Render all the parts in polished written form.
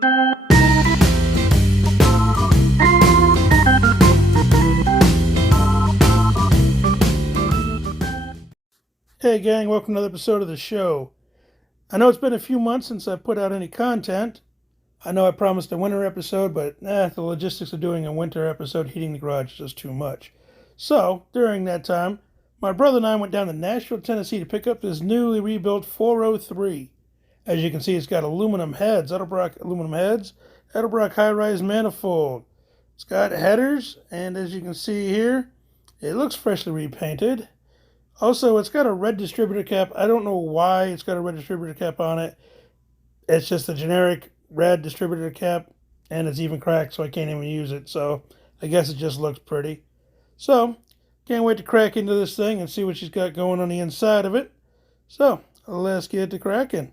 Hey gang, welcome to another episode of the show. I know it's been a few months since I put out any content. I know I promised a winter episode, but the logistics of doing a winter episode heating the garage is just too much. So, during that time, my brother and I went down to Nashville, Tennessee to pick up this newly rebuilt 403. As you can see, it's got aluminum heads, Edelbrock aluminum heads, Edelbrock high-rise manifold. It's got headers, and as you can see here, it looks freshly repainted. Also, it's got a red distributor cap. I don't know why it's got a red distributor cap on it. It's just a generic red distributor cap, and it's even cracked, so I can't even use it. So I guess it just looks pretty. So, can't wait to crack into this thing and see what she's got going on the inside of it. So, let's get to cracking.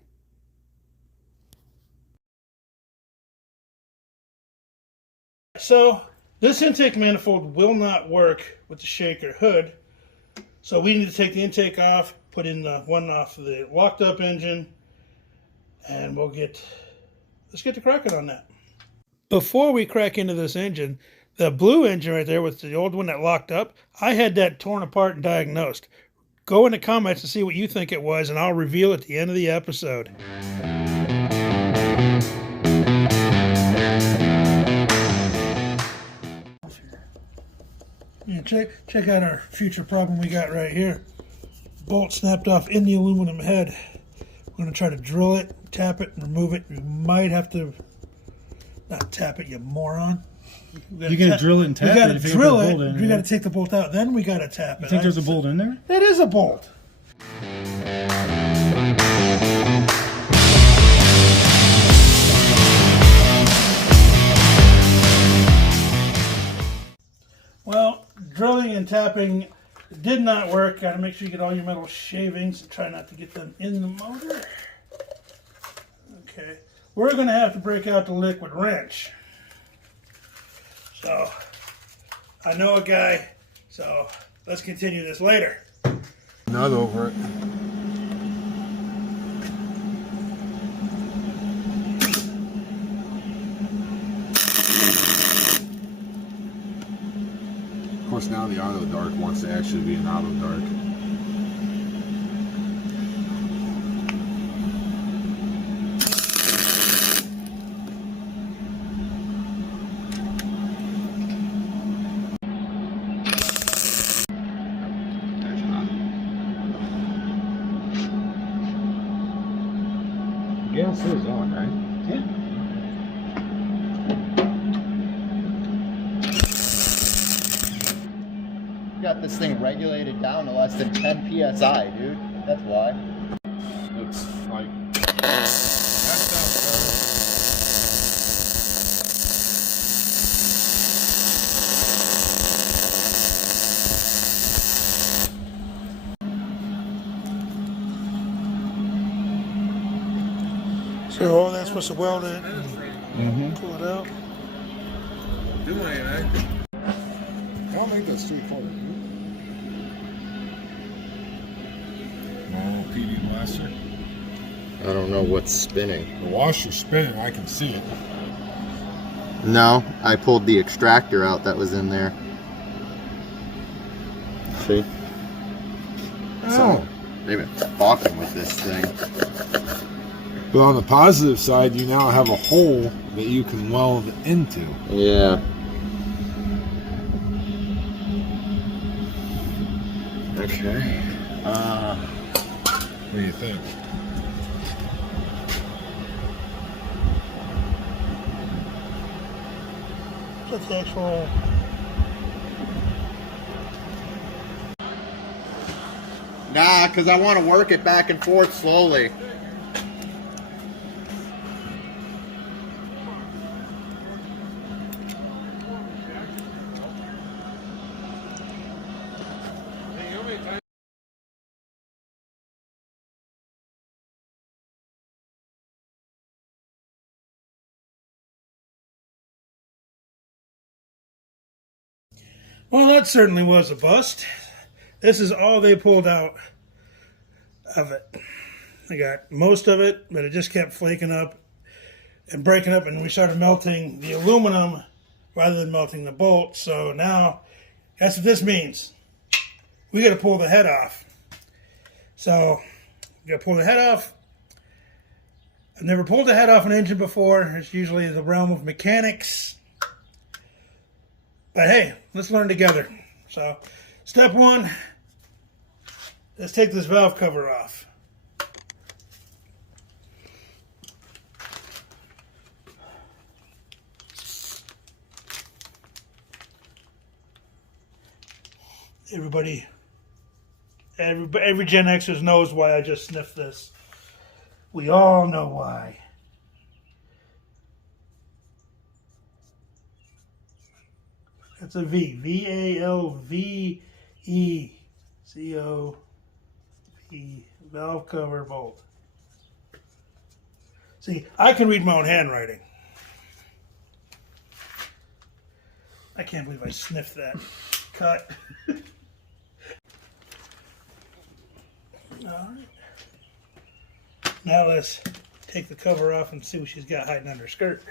So, this intake manifold will not work with the shaker hood. So we need to take the intake off, put in the one off the locked up engine, and let's get to cracking on that. Before we crack into this engine, the blue engine right there with the old one that locked up, I had that torn apart and diagnosed. Go in the comments and see what you think it was, and I'll reveal at the end of the episode. Yeah, check out our future problem we got right here. Bolt snapped off in the aluminum head. We're going to try to drill it, tap it, and remove it. You might have to... Not tap it, you moron. You got to drill it and tap it? We got to drill it. We got to take the bolt out. Then we got to tap it. You think there's a bolt in there? It is a bolt. Well, drilling and tapping did not work. Got to make sure you get all your metal shavings and try not to get them in the motor. Okay, we're going to have to break out the liquid wrench. So, I know a guy, so let's continue this later. Nut over it. Of course, now the auto dark wants to actually be an auto dark. Gas is on, right? Yeah. Got this thing regulated down to less than 10 psi, dude. That's why. Looks like that sounds So all that's supposed to weld it and pull it out. doing it. I don't think that's straightforward. No, PD blaster. I don't know what's spinning. The washer's spinning, I can see it. No, I pulled the extractor out that was in there. See? So, maybe I'm balking with this thing. But on the positive side, you now have a hole that you can weld into. Yeah. Okay. What do you think? That's the actual... Nah, because I want to work it back and forth slowly. Well, that certainly was a bust. This is all they pulled out of it. I got most of it, but it just kept flaking up. and breaking up, and we started melting the aluminum rather than melting the bolt. So now that's what this means. We got to pull the head off. So we got to pull the head off. I've never pulled the head off an engine before. It's usually the realm of mechanics. But hey, let's learn together. So step one, let's take this valve cover off. Every Gen Xers knows why I just sniffed this. We all know why. That's a V. V-A-L-V-E-C-O-V. Valve cover bolt. See, I can read my own handwriting. I can't believe I sniffed that. Cut. All right. Now let's take the cover off and see what she's got hiding under her skirt.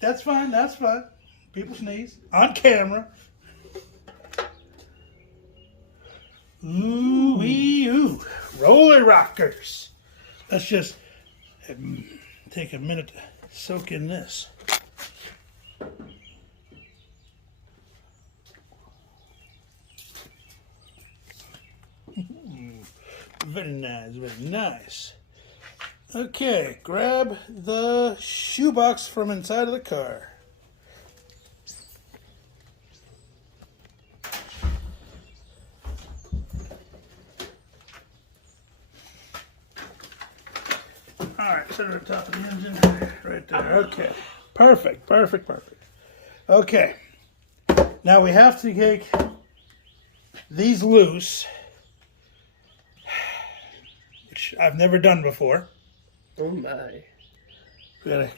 That's fine, that's fine. People sneeze. On camera. Ooh, wee, ooh. Roller rockers. Let's just take a minute to soak in this. Very nice, very nice. Okay, grab the shoebox from inside of the car. Alright, set it on top of the engine. Right there. Okay. Perfect. Okay. Now we have to take these loose, which I've never done before. Oh my. We gotta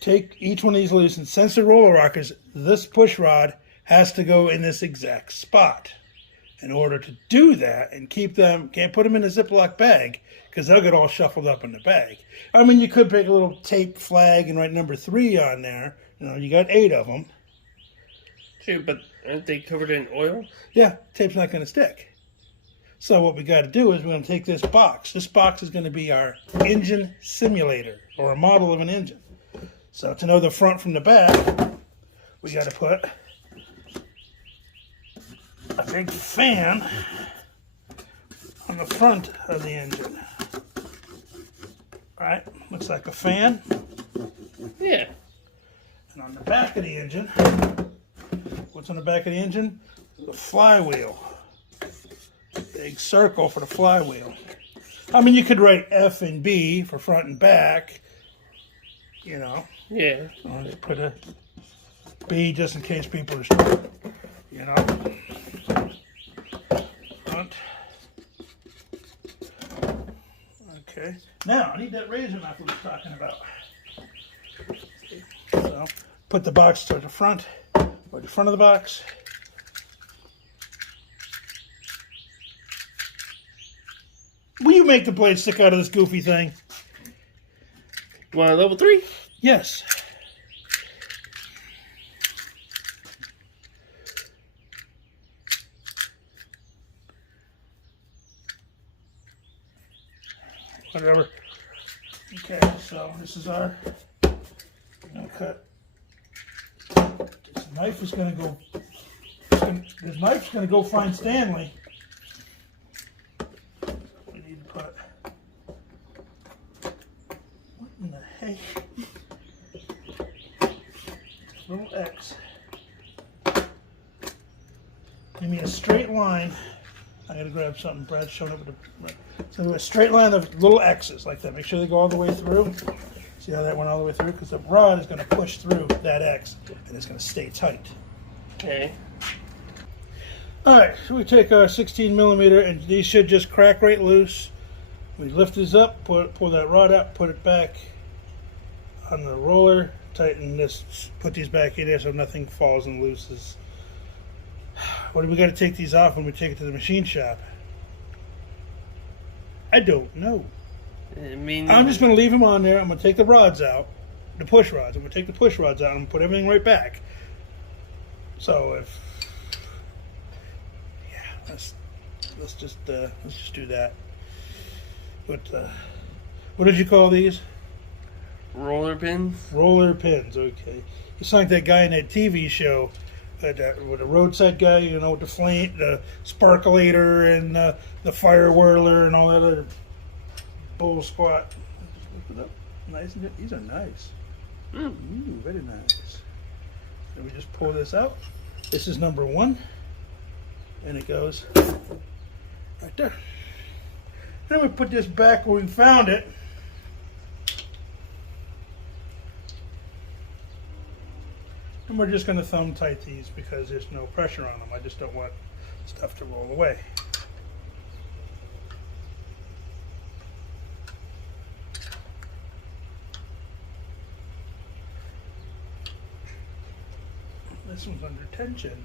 take each one of these loose, and since they're roller rockers, this push rod has to go in this exact spot. In order to do that and keep them, can't put them in a Ziploc bag because they'll get all shuffled up in the bag. I mean, you could pick a little tape flag and write number 3 on there. You know, you got 8 of them. Shoot, but aren't they covered in oil? Yeah, tape's not going to stick. So what we got to do is we're going to take this box. This box is going to be our engine simulator, or a model of an engine. So to know the front from the back, we got to put a big fan on the front of the engine. Alright, looks like a fan. Yeah. And on the back of the engine, what's on the back of the engine? The flywheel. Big circle for the flywheel. I mean, you could write F and B for front and back, you know. Yeah. Or just put a B just in case people are, you know. Front. Okay. Now, I need that razor knife we were talking about. So, put the box to the front, or the front of the box. Will you make the blade stick out of this goofy thing? You want a level 3? Yes. Whatever. Okay, so this is our. I'm gonna cut. This knife is gonna go. This knife's gonna go find Stanley. We need to put. What in the heck? Little X. Give me a straight line. I gotta grab something. Brad's showing up with the. So a straight line of little X's like that. Make sure they go all the way through. See how that went all the way through? Because the rod is going to push through that X and it's going to stay tight. Okay. Alright, so we take our 16 millimeter and these should just crack right loose. We lift these up, pull that rod out, put it back on the roller, tighten this, put these back in there so nothing falls and looses. What do we got to take these off when we take it to the machine shop? I don't know. I mean, I'm just going to leave them on there. I'm going to take the rods out, the push rods. I'm going to take the push rods out and put everything right back. So if, yeah, let's just do that. What did you call these? roller pins. Roller pins. Okay. It's like that guy in that TV show, with the roadside guy, you know, with the flame, the sparkulator, and the fire whirler, and all that other bull squat. Look it up. Nice. These are nice. Ooh, very nice. So we just pull this out. This is number 1, and it goes right there. Then we put this back where we found it. And we're just going to thumb tight these because there's no pressure on them. I just don't want stuff to roll away. This one's under tension.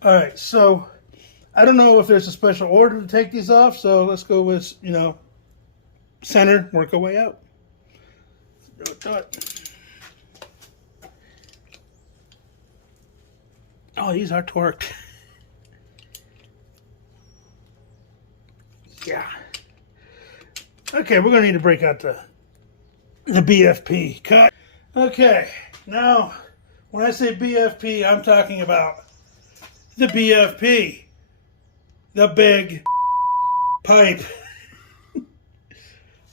All right, so I don't know if there's a special order to take these off, so let's go with, center, work our way out. Do it. Oh, these are torqued. Yeah. Okay, we're going to need to break out the BFP. Cut. Okay, now, when I say BFP, I'm talking about the BFP. The big pipe.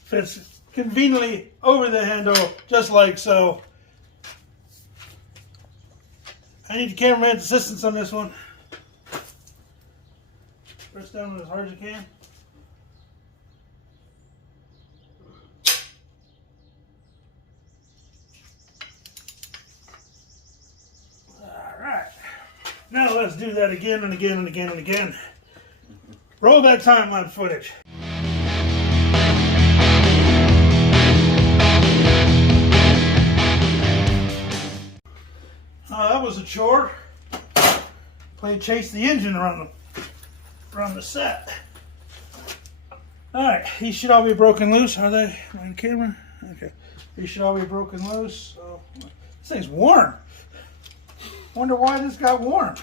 Fits conveniently over the handle, just like so. I need the cameraman's assistance on this one. Press down as hard as you can. Alright. Now let's do that again and again and again and again. Roll that timeline footage. That was a chore. Played chase the engine around the set. Alright, these should all be broken loose. Are they on camera? Okay. These should all be broken loose. So, this thing's warm. Wonder why this got warm.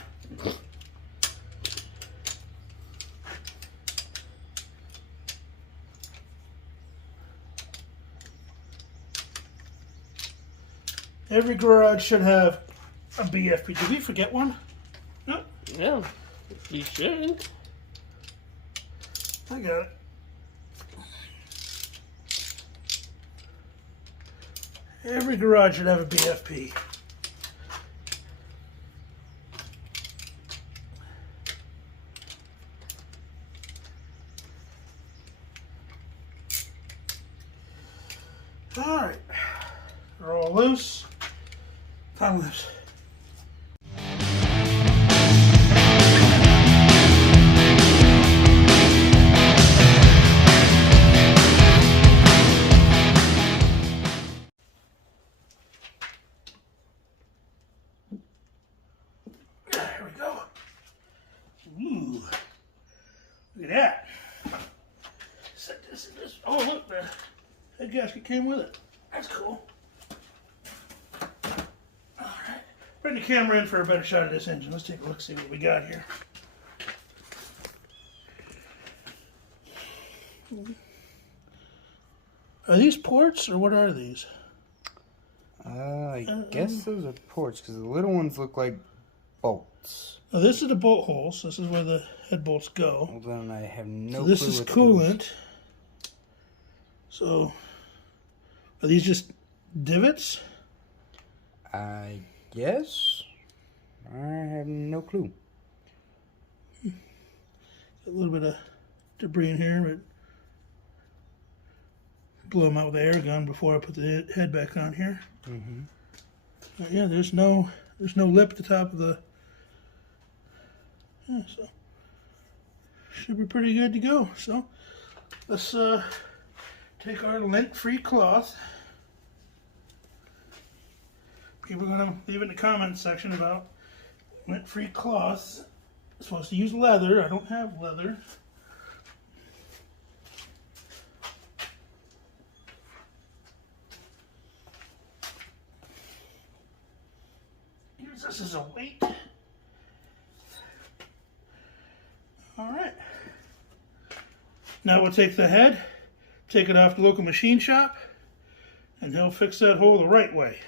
Every garage should have a BFP. Did we forget one? No. No, you shouldn't. I got it. Every garage should have a BFP. All right. They're all loose. Time lapse. There we go. Ooh. Look at that. Set this in this. Oh, look, the head gasket came with it. That's cool. Bring the camera in for a better shot of this engine. Let's take a look, see what we got here. Are these ports or what are these? I guess those are ports because the little ones look like bolts. Now this is the bolt holes. This is where the head bolts go. Well, then I have no So clue. this is what coolant. those- So are these just divots? I guess. I have no clue. A little bit of debris in here, but blow them out with the air gun before I put the head back on here. Yeah, there's no lip at the top of the. Yeah, so should be pretty good to go. So let's take our lint-free cloth. People are gonna leave it in the comments section about lint-free cloths. I'm supposed to use leather. I don't have leather. Use this as a weight. Alright. Now we'll take the head, take it off the local machine shop, and he'll fix that hole the right way.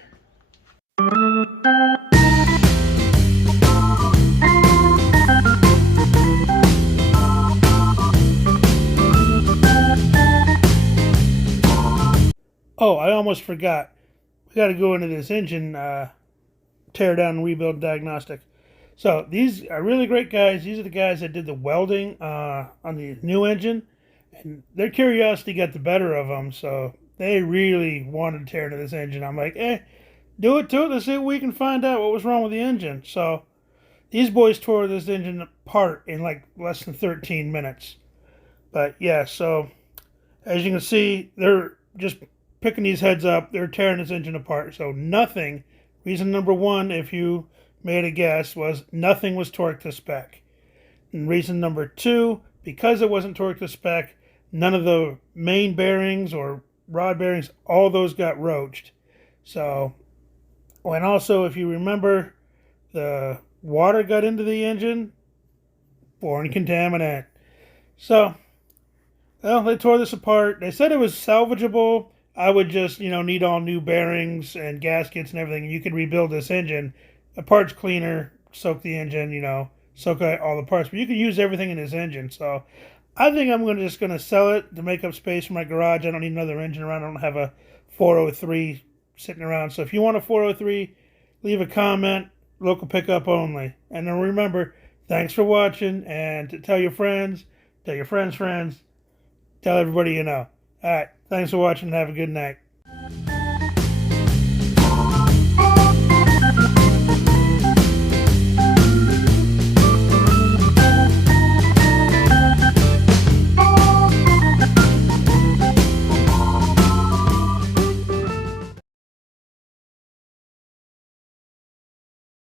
Oh, I almost forgot. We got to go into this engine tear down and rebuild diagnostic. So these are really great guys. These are the guys that did the welding on the new engine, and their curiosity got the better of them. So they really wanted to tear into this engine. I'm like, do it to it. Let's see what we can find out what was wrong with the engine. So these boys tore this engine apart in like less than 13 minutes. But yeah, so as you can see, they're just picking these heads up. They're tearing this engine apart. So nothing, reason number one, if you made a guess, was nothing was torqued to spec. And reason number two, because it wasn't torqued to spec, none of the main bearings or rod bearings, all those got roached. So, and also if you remember, the water got into the engine, foreign contaminant. So, well, they tore this apart. They said it was salvageable. I would just, need all new bearings and gaskets and everything. You could rebuild this engine. A parts cleaner, soak the engine, soak out all the parts. But you can use everything in this engine. So I think I'm just going to sell it to make up space for my garage. I don't need another engine around. I don't have a 403 sitting around. So if you want a 403, leave a comment. Local pickup only. And then remember, thanks for watching. And tell your friends, tell your friends' friends, tell everybody you know. All right. Thanks for watching and have a good night.